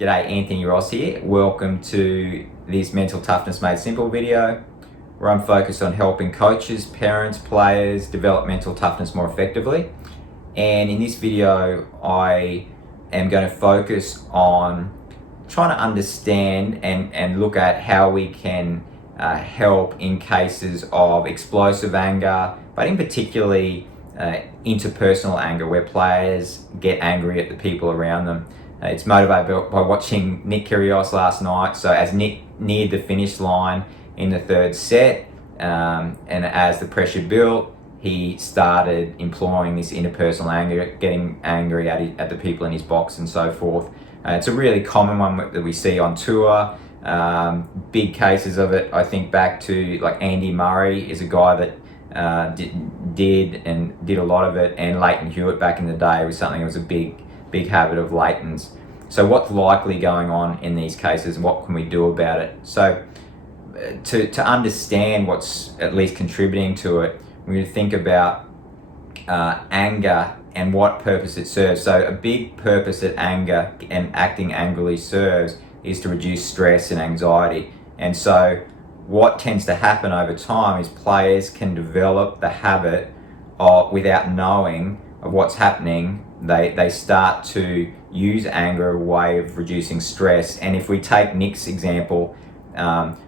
G'day, Anthony Ross here. Welcome to this Mental Toughness Made Simple video, where I'm focused on helping coaches, parents, players develop mental toughness more effectively. And in this video, I am going to focus on trying to understand and look at how we can help in cases of explosive anger, but in particularly interpersonal anger, where players get angry at the people around them. It's motivated by watching Nick Kyrgios last night. So as Nick neared the finish line in the third set, and as the pressure built, he started employing this interpersonal anger, getting angry at the people in his box and so forth. It's a really common one that we see on tour. Big cases of it, I think back to like Andy Murray is a guy that did a lot of it, and Leighton Hewitt back in the day was something that was a big habit of Leighton's. So what's likely going on in these cases, and what can we do about it? So to understand what's at least contributing to it, we need to think about anger and what purpose it serves. So a big purpose that anger and acting angrily serves is to reduce stress and anxiety. And so what tends to happen over time is players can develop the habit of, without knowing of what's happening, they start to use anger as a way of reducing stress. And if we take Nick's example,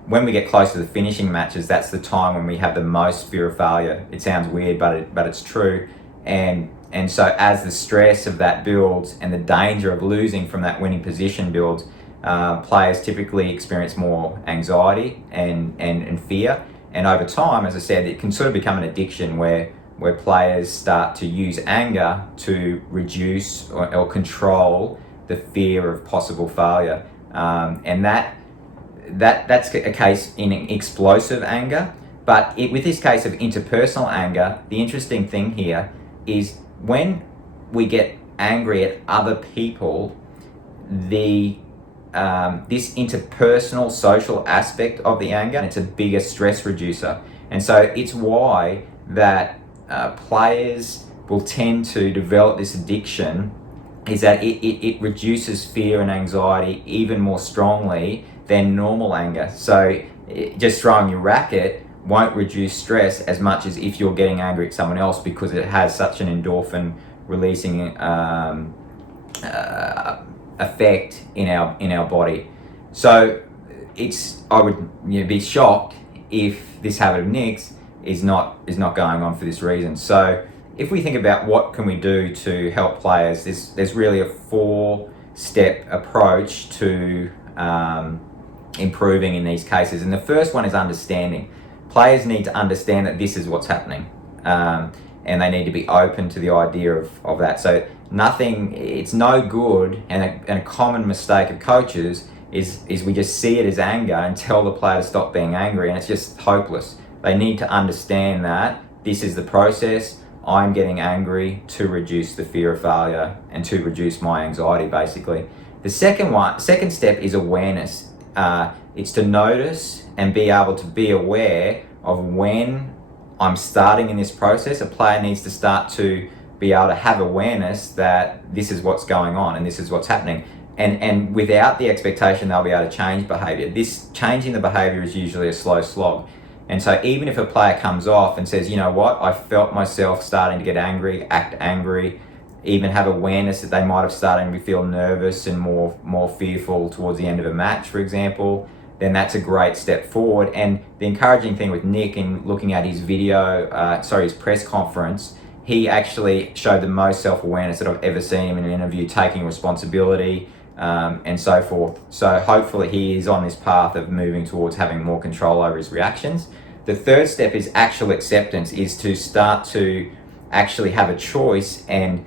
when we get close to the finishing matches, that's the time when we have the most fear of failure. It sounds weird, but it's true. And so as the stress of that builds and the danger of losing from that winning position builds, players typically experience more anxiety and fear. And over time, as I said, it can sort of become an addiction where players start to use anger to reduce or control the fear of possible failure. And that's a case in explosive anger. But with this case of interpersonal anger, the interesting thing here is when we get angry at other people, this interpersonal social aspect of the anger, it's a bigger stress reducer. And so it's why that players will tend to develop this addiction, is that it reduces fear and anxiety even more strongly than normal anger. So just throwing your racket won't reduce stress as much as if you're getting angry at someone else, because it has such an endorphin releasing effect in our body. So I would be shocked if this habit of Nick's is not going on for this reason. So if we think about what can we do to help players, there's really a 4-step approach to improving in these cases. And the first one is understanding. Players need to understand that this is what's happening, and they need to be open to the idea of that. So it's no good, and a common mistake of coaches is we just see it as anger and tell the player to stop being angry, and it's just hopeless. They need to understand that this is the process. I'm getting angry to reduce the fear of failure and to reduce my anxiety, basically. The second step is awareness. It's to notice and be able to be aware of when I'm starting in this process. A player needs to start to be able to have awareness that this is what's going on and this is what's happening. And without the expectation they'll be able to change behavior. This changing the behavior is usually a slow slog. And so even if a player comes off and says, you know what, I felt myself starting to get angry, act angry, even have awareness that they might have started to feel nervous and more fearful towards the end of a match, for example, then that's a great step forward. And the encouraging thing with Nick, in looking at his his press conference, he actually showed the most self-awareness that I've ever seen him in an interview, taking responsibility, and so forth. So hopefully he is on this path of moving towards having more control over his reactions. The third step is actual acceptance, is to start to actually have a choice and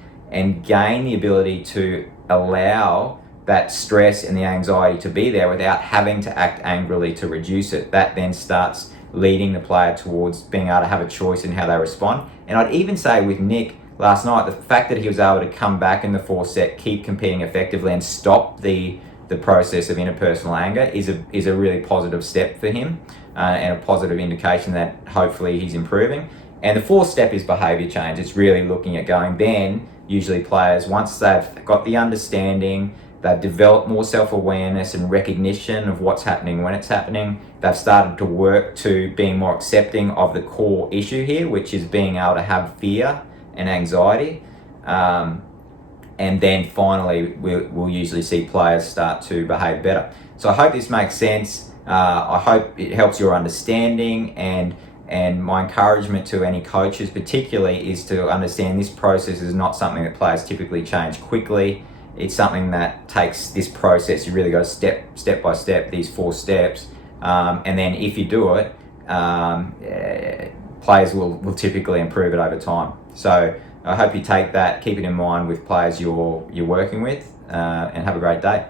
gain the ability to allow that stress and the anxiety to be there without having to act angrily to reduce it. That then starts leading the player towards being able to have a choice in how they respond. And I'd even say with Nick last night, the fact that he was able to come back in the fourth set, keep competing effectively, and stop the process of interpersonal anger is a really positive step for him, and a positive indication that hopefully he's improving. And the fourth step is behavior change. It's really looking at going, then usually players, once they've got the understanding, They've developed more self-awareness and recognition of what's happening when it's happening. They've started to work to being more accepting of the core issue here, which is being able to have fear and anxiety. And then finally, we'll usually see players start to behave better. So I hope this makes sense. I hope it helps your understanding, and my encouragement to any coaches particularly is to understand this process is not something that players typically change quickly. It's something that takes this process. You really go step by step, these 4 steps. And then if you do it, players will typically improve it over time. So I hope you take that, keep it in mind with players you're working with, and have a great day.